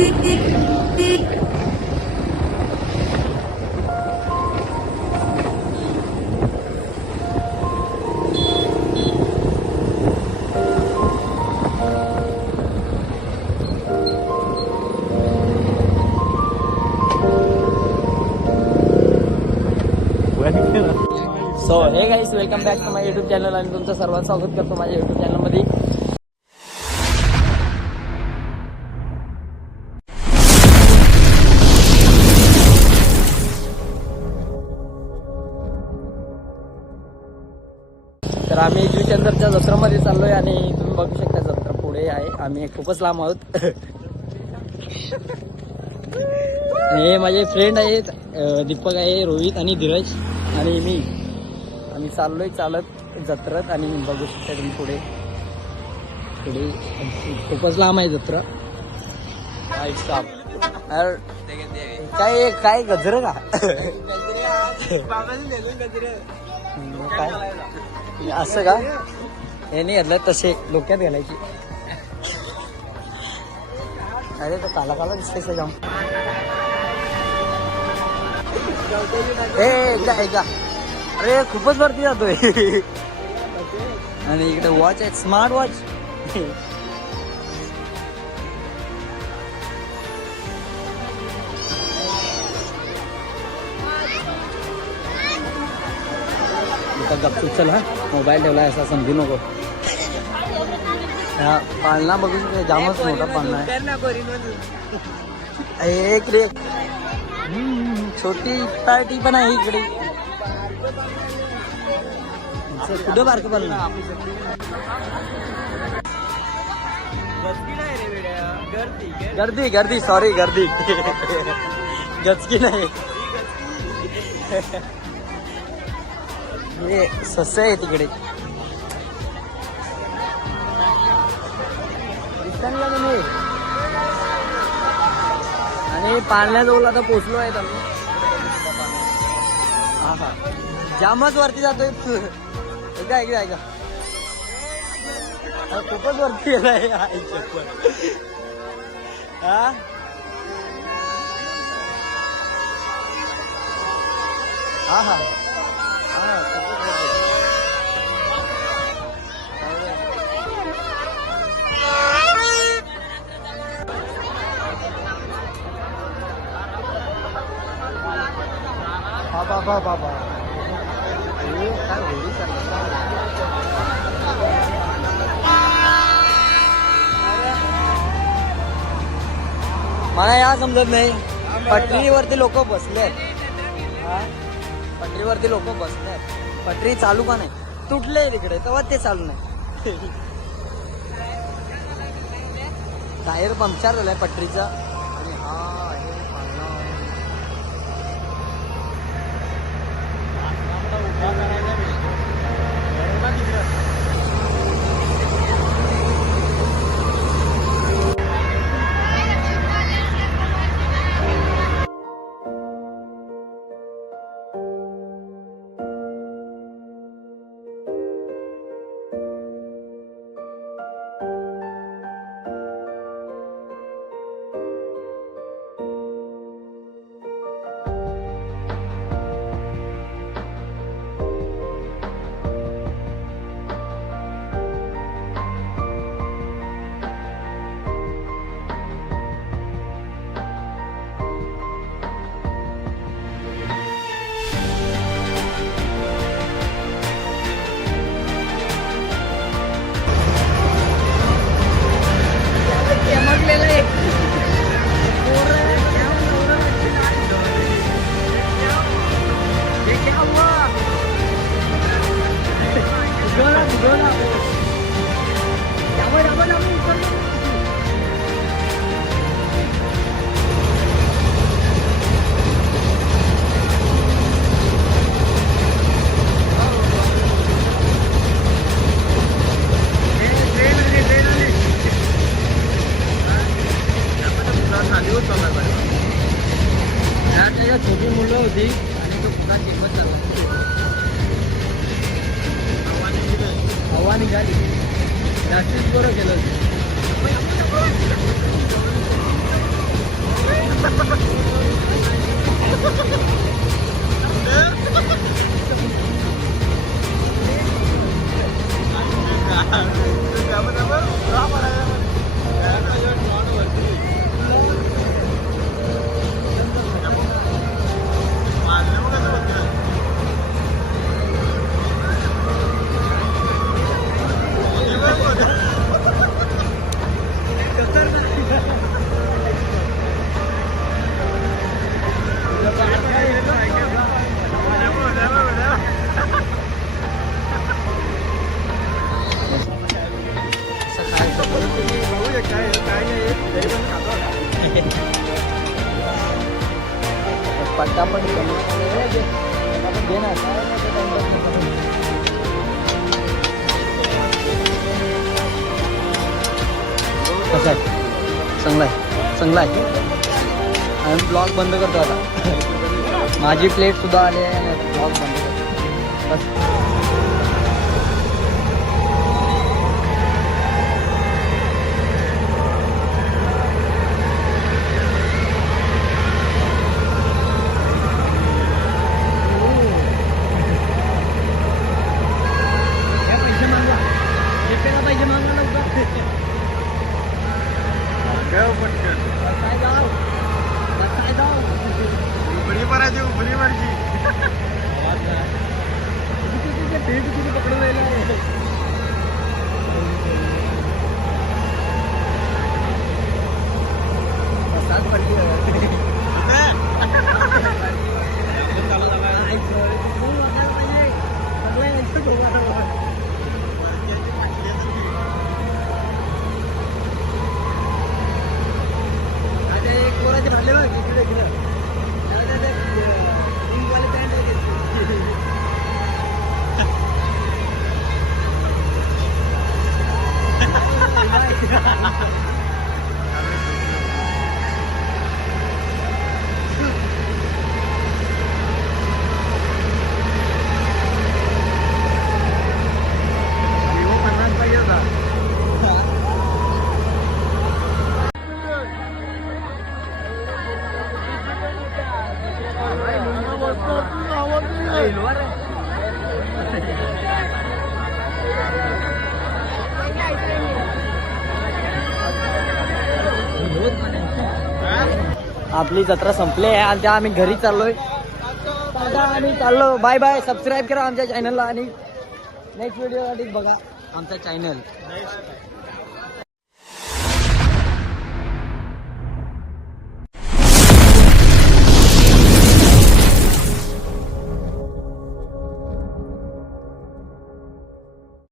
So hey guys, welcome back to my YouTube channel आणि तुमचं सर्वांचं स्वागत करतो माझ्या युट्यूब चॅनलमध्ये. तर आम्ही जुचंदरच्या जत्रेमध्ये चाललोय आणि तुम्ही बघू शकता जत्रा पुढे आहे. आम्ही खूपच लांब आहोत. हे माझे फ्रेंड आहेत, दीपक आहे, रोहित आणि धीरज आणि मी. आम्ही चाललोय चालत जत्रेत आणि बघू शकता तुम्ही पुढे खूपच लांब आहे जत्रा. काय काय गजर का काय असं का हे नाही घेतलं तसे डोक्यात घालायची. अरे तर काला काला दिसतंय जाऊन. ऐका अरे खूपच वरती जातोय. आणि इकडे वॉच आहे, स्मार्ट वॉच. गपचूप चल. हा मोबाईल ठेवला असा समजू नको. हा पाळणा बघू शकतो, जामच मोठा पाळणा आहे. एक रे छोटी पार्टी पण आहे इकडे. कुठं बारक पाळणा. गर्दी गर्दी सॉरी गर्दी. गचकी नाही. हे स्वस्त आहे तिकडे. आणि पाळण्याजवळ आता पोचलो आहेत आम्ही. हा हा जामच वरती जातोय. ऐका खूपच वरती गेलाय. हा हा हा बाबा बाबा काय होईल. मला या समजत नाही. पटरीवरती लोक बसलेत. पटरीवरती लोक बसलेत. पटरी चालू का नाही, तुटले तिकडे तेव्हा ते चालू नाही. टायर पंक्चर झालाय पटरीचा. छोटी मुलं होती आणि तो पुन्हा जिंकत चालला. हवा निघाली, जास्तीच बरं केलं. पटापट घे ना. कसं आहे? चांगला आहे, चांगला आहे. आणि ब्लॉग बंद करतो आता. माझी प्लेट सुद्धा आली आहे आणि ब्लॉग बंद करतो बस. आपली जत्रा संपली आहे आणि त्या आम्ही घरी चाललोय. आता आम्ही चाललो. Bye bye. सबस्क्राईब करा आमच्या चॅनलला आणि नेक्स्ट व्हिडिओसाठी बघा आमचा चॅनल.